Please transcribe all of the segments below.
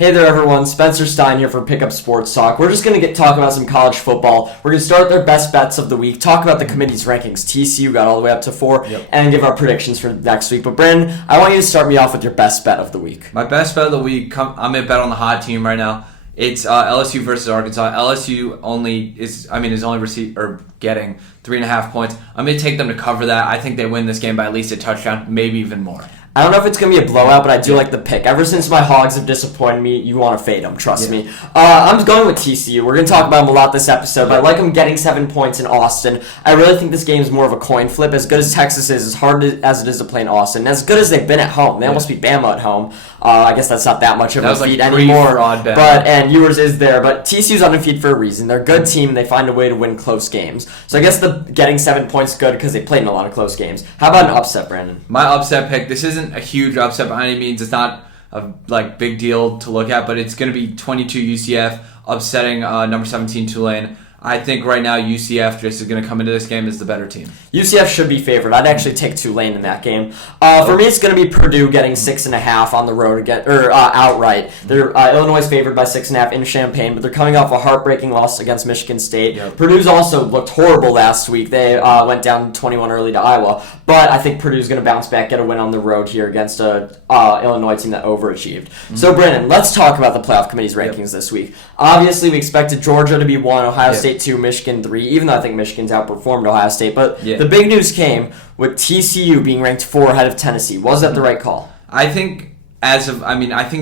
Hey there, everyone. Spencer Stein here for Pickup Sports Talk. We're just going to talk about some college football. We're going to start with their best bets of the week, talk about the committee's rankings. TCU got all the way up to 4, and give our predictions for next week. But Brandon, I want you to start me off with your best bet of the week. My best bet of the week, I'm going to bet on the hot team right now. It's LSU versus Arkansas. LSU is only getting 3.5 points. I'm going to take them to cover that. I think they win this game by at least a touchdown, maybe even more. I don't know if it's going to be a blowout, but I do like the pick. Ever since my Hogs have disappointed me, you want to fade them, trust me. I'm going with TCU. We're going to talk about them a lot this episode, but I like them getting 7 points in Austin. I really think this game is more of a coin flip. As good as Texas is, as hard as it is to play in Austin, as good as they've been at home. They almost beat Bama at home. I guess that's not that much of a feat anymore. And yours is there. But TCU's undefeated for a reason. They're a good team, and they find a way to win close games. So I guess the getting 7 points is good because they played in a lot of close games. How about an upset, Brandon? My upset pick, this isn't a huge upset by any means. It's not a big deal to look at, but it's going to be 22 UCF upsetting number 17 Tulane. I think right now UCF just is going to come into this game as the better team. UCF should be favored. I'd actually take Tulane in that game. For me, it's going to be Purdue getting 6.5 on the road outright. They're Illinois favored by 6.5 in Champaign, but they're coming off a heartbreaking loss against Michigan State. Purdue's also looked horrible last week. They went down 21 early to Iowa, but I think Purdue's going to bounce back, get a win on the road here against a Illinois team that overachieved. So, Brandon, let's talk about the playoff committee's rankings this week. Obviously, we expected Georgia to be 1, Ohio State 2, Michigan 3, even though I think Michigan's outperformed Ohio State. But the big news came with TCU being ranked 4 ahead of Tennessee. Was that the right call? I think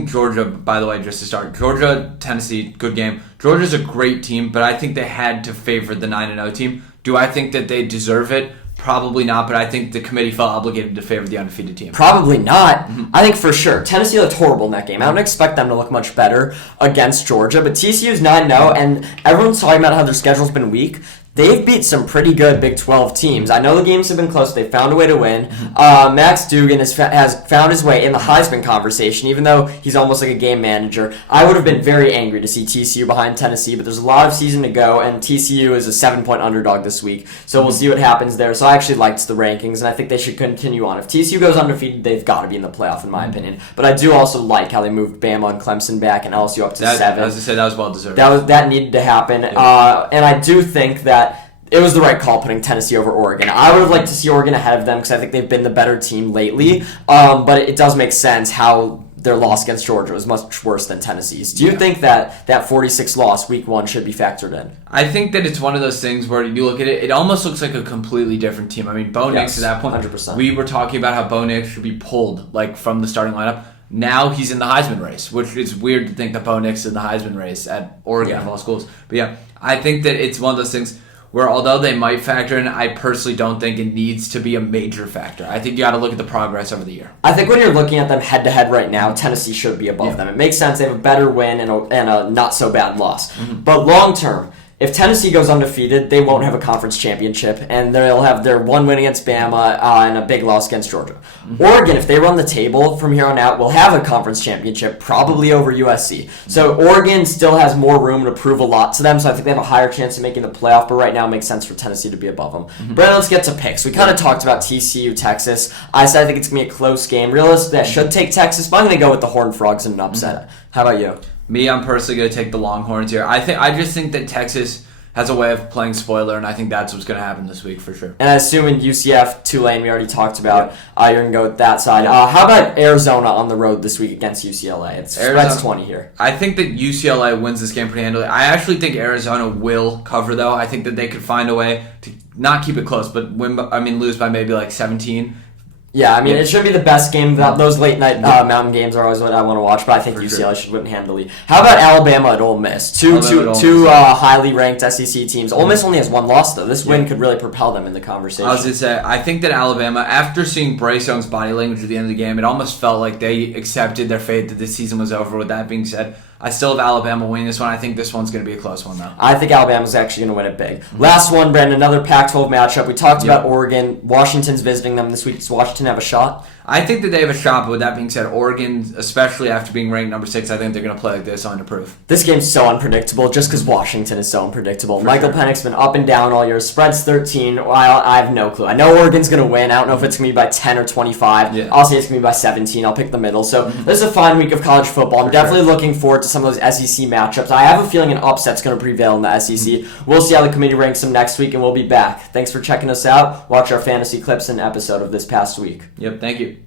Georgia, by the way, just to start, Georgia, Tennessee, good game. Georgia's a great team, but I think they had to favor the 9-0 team. Do I think that they deserve it? Probably not, but I think the committee felt obligated to favor the undefeated team. Probably not. I think for sure. Tennessee looked horrible in that game. I don't expect them to look much better against Georgia, but TCU's 9-0, and everyone's talking about how their schedule's been weak. They've beat some pretty good Big 12 teams. I know the games have been close. They found a way to win. Max Duggan has found his way in the Heisman conversation, even though he's almost like a game manager. I would have been very angry to see TCU behind Tennessee, but there's a lot of season to go, and TCU is a 7-point underdog this week. So we'll see what happens there. So I actually liked the rankings, and I think they should continue on. If TCU goes undefeated, they've got to be in the playoff, in my opinion. But I do also like how they moved Bama and Clemson back and LSU up to 7. As I said, that was well-deserved. That needed to happen. And I do think that it was the right call putting Tennessee over Oregon. I would have liked to see Oregon ahead of them because I think they've been the better team lately. But it does make sense how their loss against Georgia was much worse than Tennessee's. Do you think that 46 loss week 1 should be factored in? I think that it's one of those things where you look at it, it almost looks like a completely different team. I mean, Bo Nix at that point, 100%. We were talking about how Bo Nix should be pulled from the starting lineup. Now he's in the Heisman race, which is weird to think that Bo Nix is in the Heisman race at Oregon of all schools. But I think that it's one of those things where although they might factor in, I personally don't think it needs to be a major factor. I think you got to look at the progress over the year. I think when you're looking at them head-to-head right now, Tennessee should be above them. It makes sense. They have a better win and a not-so-bad loss. But long-term, if Tennessee goes undefeated, they won't have a conference championship, and they'll have their 1 win against Bama and a big loss against Georgia. Oregon, if they run the table from here on out, will have a conference championship, probably over USC. So Oregon still has more room to prove a lot to them, so I think they have a higher chance of making the playoff, but right now it makes sense for Tennessee to be above them. Brandon, let's get to picks. We kind of talked about TCU, Texas. I said I think it's going to be a close game. Realistically, I should take Texas, but I'm going to go with the Horned Frogs in an upset. How about you? Me, I'm personally going to take the Longhorns here. I just think that Texas has a way of playing spoiler, and I think that's what's going to happen this week for sure. And assuming UCF, Tulane, we already talked about, you're going to go with that side. How about Arizona on the road this week against UCLA? It's spread's 20 here. I think that UCLA wins this game pretty handily. I actually think Arizona will cover, though. I think that they could find a way to not keep it close, but lose by maybe like 17. Yeah, I mean, it should be the best game. Those late-night mountain games are always what I want to watch, but I think UCLA should win handily. How about Alabama at Ole Miss? Two highly ranked SEC teams. Ole Miss only has 1 loss, though. This win could really propel them in the conversation. I was going to say, I think that Alabama, after seeing Bryce Young's body language at the end of the game, it almost felt like they accepted their fate that this season was over. With that being said, I still have Alabama winning this one. I think this one's going to be a close one, though. I think Alabama's actually going to win it big. Last one, Brandon, another Pac-12 matchup. We talked about Oregon. Washington's visiting them this week. Does Washington have a shot? I think that they have a shot, but with that being said, Oregon, especially after being ranked number 6, I think they're going to play like this on to prove. This game's so unpredictable just because Washington is so unpredictable. Michael Penix's been up and down all year. Spread's 13. Well, I have no clue. I know Oregon's going to win. I don't know if it's going to be by 10 or 25. Yeah. I'll say it's going to be by 17. I'll pick the middle. So this is a fine week of college football. I'm definitely looking forward to some of those SEC matchups. I have a feeling an upset's going to prevail in the SEC. We'll see how the committee ranks them next week, and we'll be back. Thanks for checking us out. Watch our fantasy clips and episode of this past week. Yep, thank you.